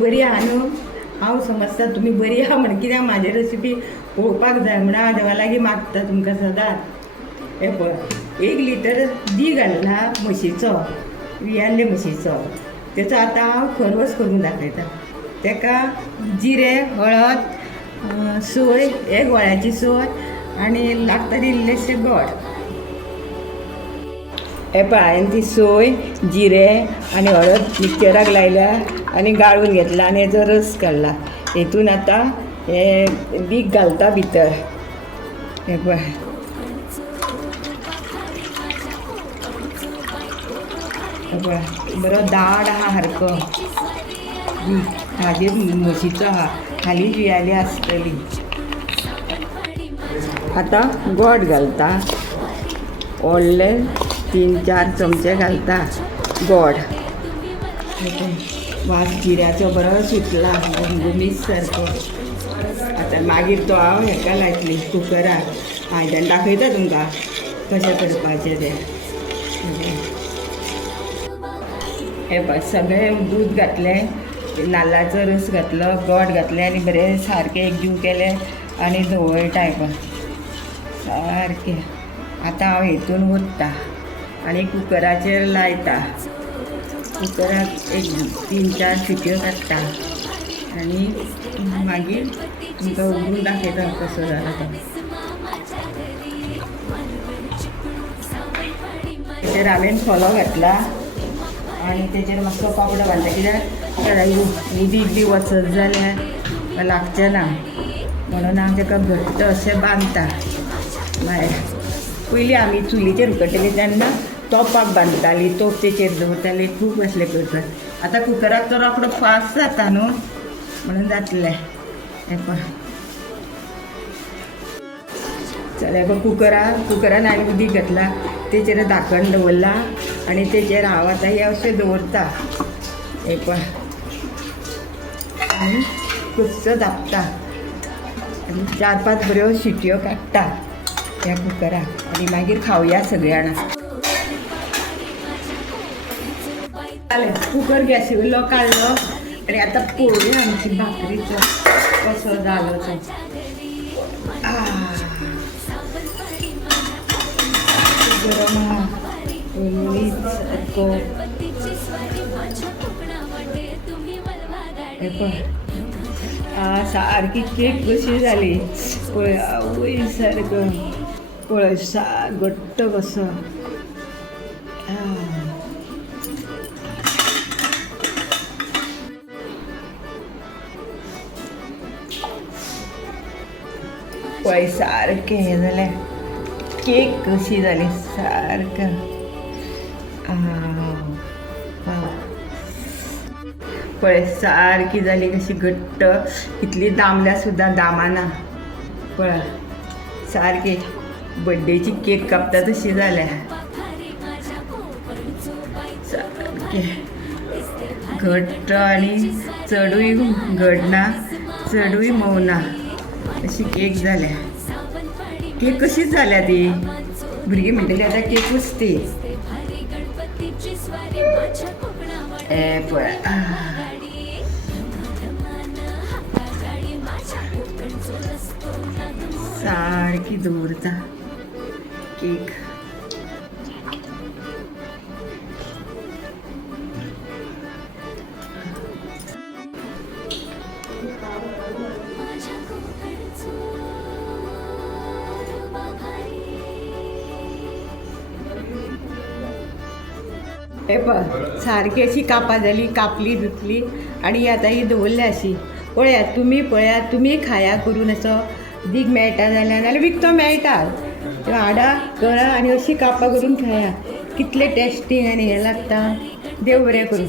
बरी आहा न्हू. हांव समजता तुमी बरी आहा म्हण कित्याक म्हाजी रेसिपी पळोवपाक जाय म्हणून हांव देवा लागीं मागता तुमकां सदांच. हे पळय 1 लिटर दी घालला म्हशीचो, वियाल्ले म्हशीचो. तेचो आतां हांव खरवस करून दाखयता. तेका जिरें, हळद, सोय, 1 वळ्याची सोय आनी लागता ती इल्लेशें गोड. हे पळय हांवें ती सोय, जिरें आनी हळद मिक्सराक लायल्या आनी गाळून घेतला आनी हेचो रस काडला. हेतून आतां हे दीक घालता भितर. हे पळय बरो दाट आहा सारको दीक. हाजेर म्हशीचो आहा, हालींच वियाली आसतली. आतां गोड घालता. व्हडले 3-4 चमचे घालता गोड. वास जिऱ्याचो बरो सुटला घुमघुमीत सारको. आतां मागीर तो हांव हेका लायतली कुकराक. हांवें दाखयता तुमकां कशें करपाचें तें. हे पळय सगळें दूद घातलें, नाल्लाचो रस घातलो, गोड घातलें आनी बरें सारकें एकजीव केलें आनी दवरता. हे पळय सारकें. आतां हांव हेतून ओतता आनी कुकराचेर लायता. कुकराक 3-4 सिट्यो काडटा आनी मागीर तुमकां उगडून दाखयता कसो जाला तो. तेचेर हांवें फोलो घातला आनी तेचेर मातसो पापड घालता कित्याक उदीक बी वचत जाल्यार लागचें ना म्हणून हांव तेका घट्ट अशें बांदता. भायर पयलीं आमी चुलीचेर उकडटली तेन्ना तोपाक बांदताली, तोप तेचेर दवरताली, खूब असलें करता. आतां कुकराक तो रोखडो फास्ट जाता न्हू म्हणून जातलें. हे पळय चल गो कुकरान हांवें उदीक घातला, तेचेर धाकण दवरला आनी तेचेर हांव आतां हे अशें दवरता. हे पळय आनी कुस्सो धापता आनी 4-5 बऱ्यो शिट्यो काडटा त्या कुकराक आनी मागीर खावया सगळीं जाणां. जालें कुकर गॅसी वयलो काडलो आनी आतां पळोवया आमची भाकरीचो कसो जालो तो. गरम आहा सारको. हे पळय सारकी केक कशी जाली पळय. आवय सारको पळय घट्ट कसो. पळय सारकें हें जालें. केक कशी जाली सारकें. पळय सारकी जाली कशी घट्ट. इतली दामल्या सुद्दां दामाना. पळय सारकी बड्डेची केक कापता तशी जाल्या. सारकें घट्ट आनी चडूय घट ना चडूय मऊ ना अशी केक जाल्या. केक कशीच जाल्या ती. भुरगीं म्हणटली आतां केकूच ती. हे पळय सारकी दवरता केक. हे पळय सारकी अशी कापा जाली, कापली धुतली आनी आतां ही दवरल्या अशी. पळयात तुमी खाया करून असो दीक मेळटा जाल्यार विकतो मेळटा. त्यो हाडा करा आनी अशी कापा करून खाया. कितले टेस्टी आनी हें लागता. देव बरें करूं.